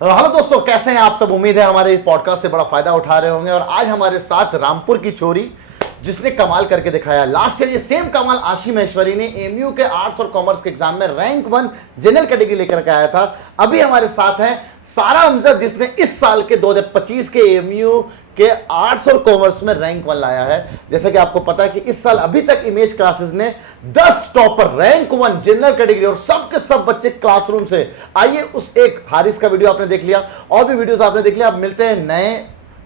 Hello दोस्तों, कैसे हैं आप सब। उम्मीद है हमारे इस पॉडकास्ट से बड़ा फायदा उठा रहे होंगे। और आज हमारे साथ रामपुर की छोरी जिसने कमाल करके दिखाया। लास्ट ईयर ये सेम कमाल आशी महेश्वरी ने एमयू के आर्ट्स और कॉमर्स के एग्जाम में रैंक 1 जनरल कैटेगरी लेकर के आया था। अभी हमारे साथ हैं सारा अमजद जिसने इस साल के 2025 के एमयू के आर्ट्स और कॉमर्स में रैंक 1 लाया है। जैसा कि आपको पता है कि इस साल अभी तक इमेज क्लासेस ने 10 टॉपर रैंक 1 जनरल कैटेगरी और सब के सब बच्चे क्लासरूम से। आइए उस एक हारिस का वीडियो आपने देख लिया, और भी वीडियोस आपने देख लिया। अब मिलते हैं नए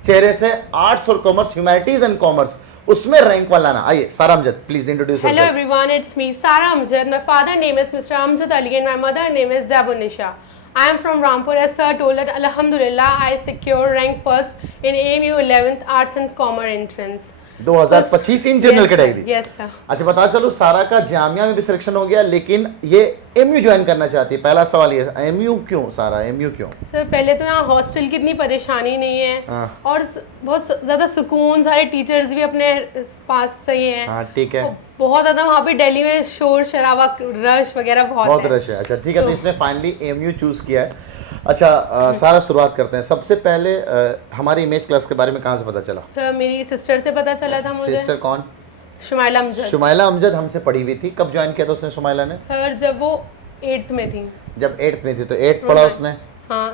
चेहरे से आर्ट्स और कॉमर्स, ह्यूमैनिटीज एंड कॉमर्स, उसमें रैंक 1 लाना। आइए सारा Amjad, please introduce Hello everyone, it's me Sara Amjad. My father name is Mr. Amjad Ali and my mother name is Zabunisha. I am from Rampur. As sir told that Alhamdulillah I secured rank first in AMU 11th Arts and Commerce entrance. 2025 in general category. Yes sir. अच्छा बता चलो, सारा का जामिया में भी selection हो गया, लेकिन ये एमयू ज्वाइन करना चाहती है। पहला सवाल ये, एमयू क्यों सारा, एमयू क्यों? सर पहले तो यहाँ हॉस्टल की इतनी परेशानी नहीं है और बहुत ज़्यादा सुकून, सारे टीचर्स भी अपने पास सही हैं। हाँ ठीक है। बहुत ज़्यादा वहाँ पे दिल्ली में शोर शराबा, रश वगैरह बहुत रश है। अच्छा ठीक है, तो इसने फाइनली एमयू चूज किया है। अच्छा सारा शुरुआत करते हैं। सबसे पहले हमारी इमेज क्लास के बारे में कहाँ से पता चला? सर मेरी सिस्टर से पता चला था मुझे। सिस्टर कौन? शुमाइला अमजद। शुमाइला अमजद हमसे पढ़ी हुई थी। कब ज्वाइन किया था उसने शुमाइला ने? सर जब वो 8th में थी। जब 8th में थी तो 8th पढ़ा उसने? हाँ,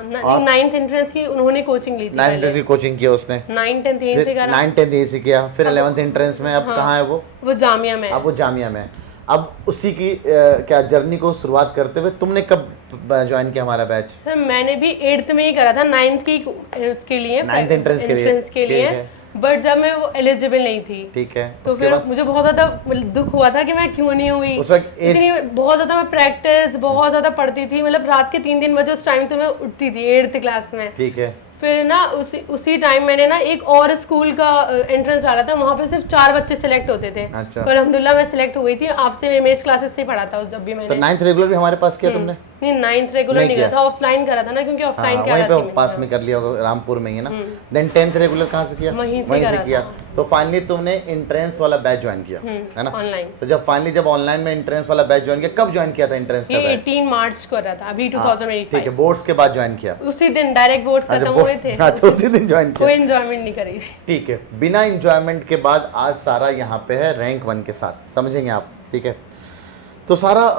9th एंट्रेंस की उन्होंने कोचिंग ली थी। 9th एंट्रेंस की कोचिंग किया उसने। 9th 10th यहीं से करा। 9th 10th यहीं से किया, फिर 11th एंट्रेंस में। अब कहाँ है वो? वो जामिया में। अब वो जामिया में। अब उसी की क्या जर्नी को शुरुआत करते हुए तुमने कब ज्वाइन किया हमारा बैच? सर मैंने भी 8th में ही करा था, 9th की उसके लिए, 9th एंट्रेंस के लिए। बट जब मैं वो एलिजिबल नहीं थी, ठीक है, तो फिर मुझे बहुत ज्यादा दुख हुआ था कि मैं क्यों नहीं हुई। उस वक्त इतनी बहुत ज्यादा मैं प्रैक्टिस बहुत ज्यादा पढ़ती थी, मतलब रात के 3 बजे उस टाइम तो मैं उठती थी 8th क्लास में। ठीक है। फिर ना उसी टाइम मैंने ना एक और स्कूल का एंट्रेंस डाला था, वहाँ पे सिर्फ 4 बच्चे सिलेक्ट होते थे। अच्छा। तो अल्हम्दुलिल्लाह मैं सिलेक्ट हो गई थी। आपसे इमेज क्लासेस से ही पढ़ा था जब भी मैंने। तो 9th रेगुलर भी हमारे पास किया तुमने? नहीं 9th रेगुलर नहीं करा था, ऑफलाइन करा था ना, क्योंकि ऑफलाइन क्या वहीं पे पास में कर लिया होगा, रामपुर में ही है ना। देन 10th रेगुलर कहाँ से किया? वहीं से किया। तो फाइनली तुमने एंट्रेंस वाला बैच ज्वाइन किया है ना, ऑनलाइन। तो जब ऑनलाइन में एंट्रेंस वाला बैच ज्वाइन किया, कब ज्वाइन किया था एंट्रेंस का बैच? 18 मार्च को रहा था, अभी 2025। ठीक है, बोर्ड्स के बाद ज्वाइन किया? उसी दिन डायरेक्ट बोर्ड्स खत्म हुए थे। अच्छा उसी दिन ज्वाइन किया। कोई एंजॉयमेंट नहीं करी। ठीक है, बिना एंजॉयमेंट के बाद आज सारा यहाँ पे है रैंक 1 के साथ, समझेंगे आप। ठीक है, तो सारा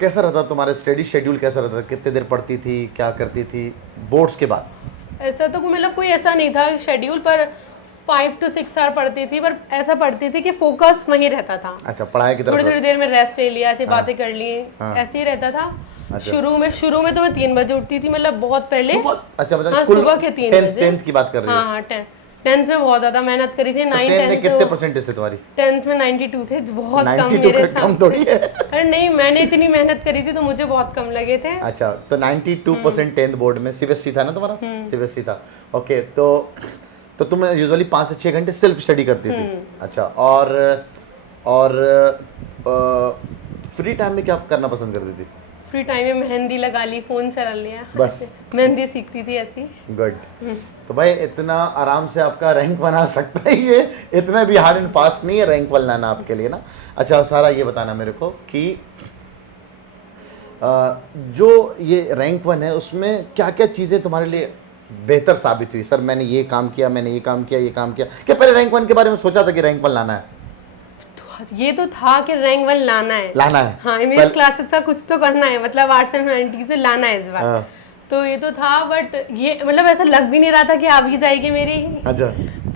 कैसा रहता तुम्हारा स्टडी शेड्यूल, कैसा रहता? कितने देर पढ़ती थी, क्या करती थी बोर्ड्स के बाद? ऐसा तो मतलब कोई ऐसा नहीं था शेड्यूल, पर 5 to 6 आवर पढ़ती थी, पर ऐसा पढ़ती थी कि फोकस वहीं रहता था। अच्छा, पढ़ाई की तरफ थोड़ी देर में रेस्ट ले लिया, ऐसी बातें कर ली, ऐसे ही रहता था। अच्छा। शुरू में तो मैं 3 बजे उठती थी, मतलब बहुत पहले। अच्छा मतलब हाँ, स्कूल सुबह के 3 बजे। 10th की बात कर रही हाँ 10th में बहुत ज्यादा मेहनत करी थी। 9th 10th में कितने परसेंटेज थे तुम्हारी? 10th में 92 थे, बहुत कम 92 मेरे कम थोड़ी है। अरे नहीं, मैंने इतनी मेहनत करी थी तो मुझे बहुत कम लगे थे। अच्छा, तो 92% 10th बोर्ड में। सीबीएसई था ना तुम्हारा? सीबीएसई था। ओके, तो तुम यूजुअली 5 से 6 घंटे सेल्फ स्टडी करती थी। अच्छा, और फ्री टाइम में क्या करना पसंद करती थी? फ्री टाइम में मेहंदी लगा ली, फोन चला लिया, बस मेहंदी सीखती थी ऐसी। गुड। तो भाई इतना आराम से आपका रैंक बना सकता है ये, इतना भी हार्ड एंड फास्ट नहीं है रैंक 1 लाना आपके लिए ना। अच्छा सारा ये बताना मेरे को कि जो ये रैंक 1 है उसमें क्या क्या चीज़ें तुम्हारे लिए बेहतर साबित हुई? सर मैंने ये काम किया, मैंने ये काम किया, ये काम किया। क्या पहले रैंक 1 के बारे में सोचा था कि रैंक 1 लाना है? ये तो था कि रैंक 1 लाना है। हाँ, इमेज क्लासेस का कुछ तो करना है, मतलब आर्ट्स एंड ह्यूमैनिटीज से लाना है इस बार। तो ये तो था, बट ये मतलब ऐसा लग भी नहीं रहा था कि आ भी जाएगी मेरी। अच्छा,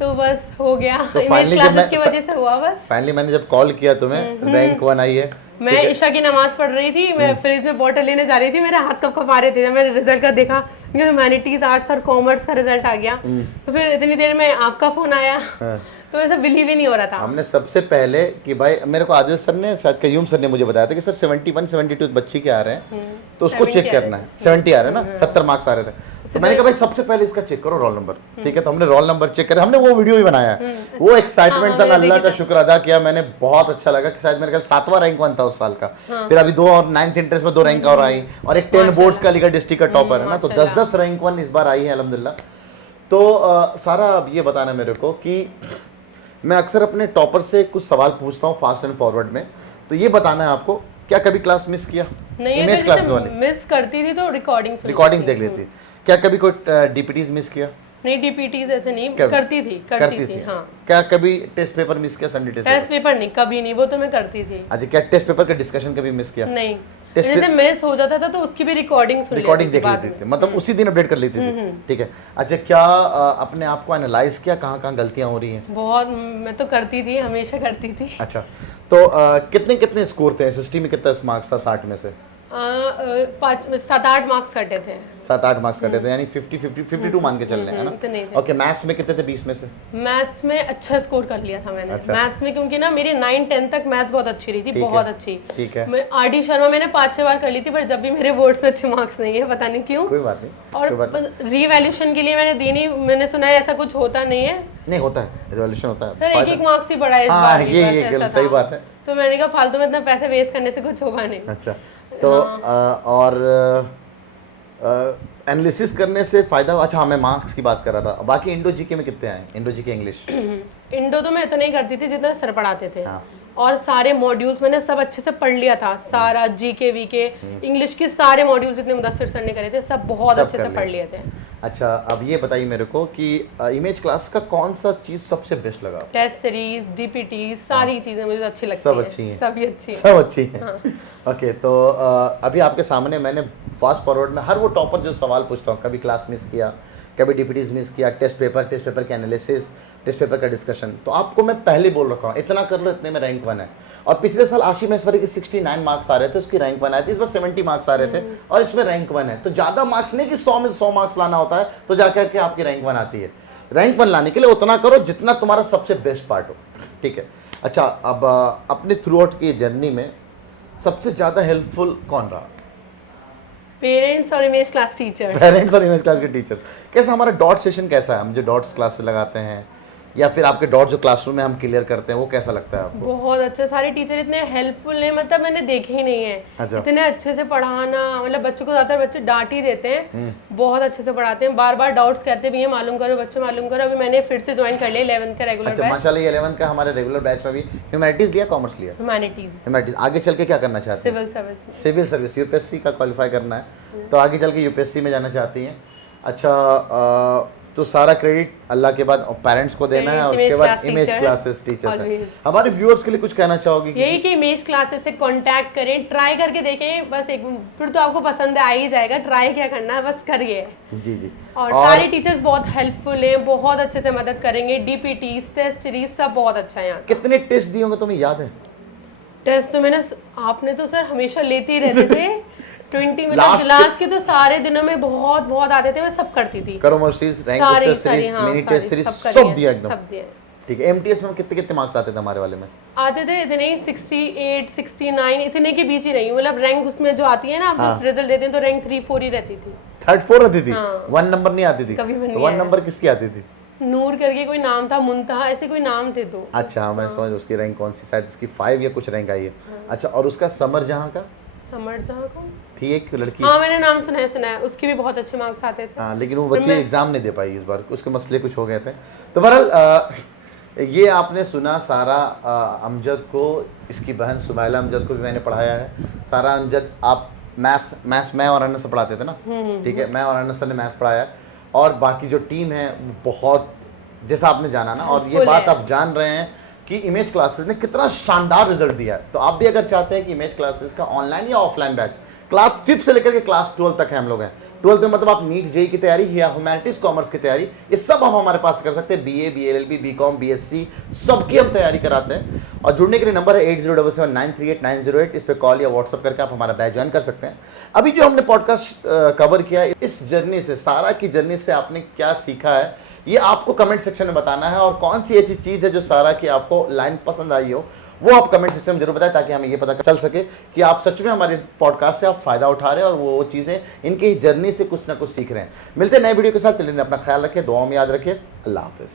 तो बस हो गया, तो इमेज क्लासेस की वजह से हुआ बस। फाइनली मैंने जब कॉल किया तुम्हें, रैंक 1 आई है। मैं इशा की नमाज पढ़ रही थी, मैं फ्रिज में बॉटल लेने जा रही थी, मेरे हाथ कब कब आ रहे थे। जब मैंने रिजल्ट का देखा, ह्यूमैनिटीज आर्ट्स और कॉमर्स का रिजल्ट आ गया, तो फिर इतनी देर में आपका फोन आया। तो ऐसा बिलीव ही नहीं हो रहा था। हमने सबसे पहले कि भाई, मेरे को आदित्य सर ने, शायद कयूम सर ने मुझे बताया था कि सर 71-72 बच्चे के आ रहे हैं, तो उसको चेक करना है। 70 आ रहे हैं ना, 70 मार्क्स आ रहे थे। तो मैंने कहा भाई सबसे पहले इसका चेक करो रोल नंबर। ठीक है, तो हमने रोल नंबर चेक करा, हमने वो वीडियो भी बनाया। वो एक्साइटमेंट था ना, अल्लाह का शुक्र अदा किया मैंने, बहुत अच्छा लगा कि शायद मेरे ख्याल 7वां रैंक 1 था उस साल का। फिर अभी 2 और 9th इंटरेस्ट में 2 रैंक और आई, और एक 10 बोर्ड्स का अलीगढ़ डिस्ट्रिक्ट का टॉपर है ना, तो 10-10 रैंक 1 इस बार आई है अल्हम्दुलिल्लाह। तो सारा अब ये बताना मेरे को कि मैं अक्सर अपने टॉपर से कुछ सवाल पूछता हूँ फास्ट एंड फॉरवर्ड में, तो ये बताना है आपको, क्या कभी क्लास मिस किया? नहीं, इमेज क्लास वाली मिस करती थी तो रिकॉर्डिंग देख लेती। क्या कभी कोई डीपीटीज मिस किया? नहीं, डीपीटीज ऐसे नहीं कब? करती थी हाँ। क्या कभी टेस्ट पेपर मिस किया? संडे टेस्ट पेपर नहीं, कभी नहीं, वो तो मैं करती थी। अच्छा, क्या टेस्ट पेपर का डिस्कशन कभी मिस किया? नहीं, जैसे मिस हो जाता था तो उसकी भी रिकॉर्डिंग देख लेती थी, मतलब उसी दिन अपडेट कर लेती थी। ठीक है। अच्छा, क्या अपने आप को एनालाइज किया कहाँ कहाँ गलतियाँ हो रही हैं? बहुत, मैं तो करती थी, हमेशा करती थी। अच्छा, तो कितने कितने स्कोर थे एसएसटी में? कितना मार्क्स था 60 में से? 7-8 मार्क्स कटे थे। 7-8 मार्क्स कटे थे, यानी 52 मान के चल रहे हैं ना? ओके, मैथ्स में कितने थे 20 में से? मैथ्स में अच्छा स्कोर कर लिया था मैंने। अच्छा। मैथ्स में क्योंकि ना मेरी 9-10 तक मैथ्स बहुत अच्छी रही थी, बहुत अच्छी। ठीक है। मैं आरडी शर्मा मैंने 5-6 बार कर ली थी, पर जब भी मेरे बोर्ड्स में अच्छे मार्क्स नहीं है, पता नहीं क्यों। कोई बात नहीं, और रीवैल्यूएशन के लिए मैंने दी नहीं, मैंने सुना है ऐसा कुछ होता नहीं है। नहीं होता है, रिवॉल्यूशन होता है सर, एक मार्क्स ही बढ़ा है इस बार भी, बस ऐसा सही था। बात है। तो मैंने कहा फालतू में इतना पैसे वेस्ट करने से कुछ होगा नहीं। अच्छा, तो और एनालिसिस करने से फायदा? अच्छा हाँ, मैं मार्क्स की बात कर रहा था। बाकी इंडो जीके में कितने आए? Indo GK English? इंडो तो मैं इतना नहीं करती थी जितना सर पढ़ाते थे। हाँ। और सारे मॉड्यूल्स मैंने सब अच्छे से पढ़ लिया था, सारा जीके वीके इंग्लिश के सारे मॉड्यूल्स जितने मुदस्सिर सर ने करे थे सब बहुत अच्छे से पढ़ लिए थे। अच्छा, अब ये बताइए मेरे को कि इमेज क्लास का कौन सा चीज सबसे बेस्ट लगा? टेस्ट सीरीज, डीपीटी, सारी चीजें मुझे अच्छी लगती सब हैं। अच्छी हैं, सभी अच्छी हैं। सब अच्छी हैं। ओके, तो अभी आपके सामने मैंने फास्ट फॉरवर्ड में हर वो टॉपर जो सवाल पूछता हूँ, कभी क्लास मिस किया, कभी डीपीटीज मिस किया, टेस्ट पेपर के एनालिसिस, टेस्ट पेपर का डिस्कशन, तो आपको मैं पहले बोल रखा हूँ इतना कर लो, इतने में रैंक 1 है। और पिछले साल आशी महेश्वरी के 69 मार्क्स आ रहे थे, उसकी रैंक 1 आए थे। इस बार 70 मार्क्स आ रहे थे और इसमें रैंक 1 है। तो ज़्यादा मार्क्स नहीं कि 100 में 100 मार्क्स लाना होता है तो जाकर के आपकी रैंक 1 आती है। रैंक 1 लाने के लिए उतना करो जितना तुम्हारा सबसे बेस्ट पार्ट हो। ठीक है। अच्छा, अब अपने थ्रू आउट की जर्नी में सबसे ज़्यादा हेल्पफुल कौन रहा? पेरेंट्स और इमेज क्लास टीचर। पेरेंट्स और इमेज क्लास के टीचर। कैसा हमारा डॉट सेशन कैसा है? हम जो डॉट्स क्लास से लगाते हैं या फिर आपके डॉट जो क्लासरूम में हम क्लियर करते हैं, वो कैसा लगता है आपको? बहुत अच्छा, सारे टीचर इतने हेल्पफुल हैं, मतलब मैंने देखे ही नहीं है। अच्छा। इतने अच्छे से पढ़ाना, मतलब बच्चों को ज़्यादातर बच्चे डांट ही देते हैं, बहुत अच्छे से पढ़ाते हैं, बार बार डाउट्स कहते भी हैं, मालूम करो बच्चों मालूम करो। अभी मैंने फिर से ज्वाइन कर लिया 11th का रेगुलर अच्छा, बैच। माशाल्लाह, ये 11th का हमारे रेगुलर बैच में भी ह्यूमैनिटीज लिया, कॉमर्स लिया? ह्यूमैनिटीज। आगे चल के क्या करना चाहते हैं? Civil service. Civil service, UPSC का क्वालिफाई करना है, तो आगे चल के यूपीएससी में जाना चाहती हैं। अच्छा, तो सारा क्रेडिट अल्लाह के बाद पेरेंट्स को देना है और उसके बाद इमेज क्लासेस टीचर्स हैं। हमारे व्यूअर्स के लिए कुछ कहना चाहोगे? यही कि इमेज क्लासेस से कांटेक्ट करें, ट्राई करके देखें, बस एक फिर तो आपको पसंद आ ही जाएगा। ट्राई क्या करना है, बस करिए। जी जी। और सारे टीचर्स बहुत हेल्पफुल हैं, बहुत अच्छे से मदद करेंगे। डीपीटी, टेस्ट सीरीज सब बहुत अच्छा है यहाँ। कितने टेस्ट दिए होंगे तुम्हें याद है? टेस्ट तो आपने तो सर हमेशा लेते ही रहते थे। 20 मतलब लास्ट के तो सारे दिनों में बहुत आते थे, मैं सब करती थी। करोमर्सीज, rank test series, mini test series सब दिया एकदम। सब दिया। ठीक है। एमटीएस में कितने कितने मार्क्स आते थे हमारे वाले में? आते थे इतने ही 68, 69 इतने के बीच ही रही, मतलब रैंक उसमें जो आती है ना, आप जब रिजल्ट देते हैं तो रैंक 3-4 ही रहती थी। 3-4 रहती थी? 1 नंबर नहीं आती थी? कभी भी नहीं। तो 1 नंबर किसकी आती थी? नूर करके कोई नाम था, मुंतहा, ऐसे कोई नाम थे दो। अच्छा, मैं समझ, उसकी रैंक कौन सी, शायद उसकी 5 या कुछ रैंक आई है। अच्छा, और उसका समर जहां का? समर जहां कौन थी एक लड़की? हाँ, मैंने नाम सुना है, उसके भी बहुत अच्छे मार्क्स आते थे। हाँ, लेकिन वो बच्ची एग्जाम नहीं दे पाई इस बार, उसके मसले कुछ हो गए थे। तो बहरहाल ये आपने सुना सारा अमजद को, इसकी बहन सुमाइला अमजद को भी मैंने पढ़ाया है। सारा अमजद, आप मैथ्स मैं और अनस से पढ़ाते थे ना? ठीक है, मैं और अनस ने मैथ्स पढ़ाया और बाकी जो टीम है बहुत, जैसा आपने जाना ना, और ये बात आप जान रहे हैं कि इमेज क्लासेस ने कितना शानदार रिजल्ट दिया है। तो आप भी अगर चाहते हैं कि इमेज क्लासेस का ऑनलाइन या ऑफलाइन बैच, क्लास 5 से लेकर के क्लास 12 तक है हम लोग हैं। 12th में मतलब आप नीट जेई की तैयारी या ह्यूमैनिटीज कॉमर्स की तैयारी, ये सब हम हमारे पास कर सकते हैं। बीए, बीएलएलबी, बीकॉम, बीएससी सबकी हम तैयारी कराते हैं। और जुड़ने के लिए नंबर है 8077938908। इस पर कॉल या व्हाट्सअप करके आप हमारा बैच ज्वाइन कर सकते हैं। अभी जो हमने पॉडकास्ट कवर किया, इस जर्नी से, सारा की जर्नी से आपने क्या सीखा है, ये आपको कमेंट सेक्शन में बताना है। और कौन सी ऐसी चीज़ है जो सारा की आपको लाइन पसंद आई हो, वो आप कमेंट सेक्शन में जरूर बताएं, ताकि हमें ये पता चल सके कि आप सच में हमारे पॉडकास्ट से आप फायदा उठा रहे हैं और वो चीज़ें इनकी जर्नी से कुछ ना कुछ सीख रहे हैं। मिलते हैं नए वीडियो के साथ। अपना ख्याल रखें, दुआओं में याद रखें। अल्लाह हाफिज़।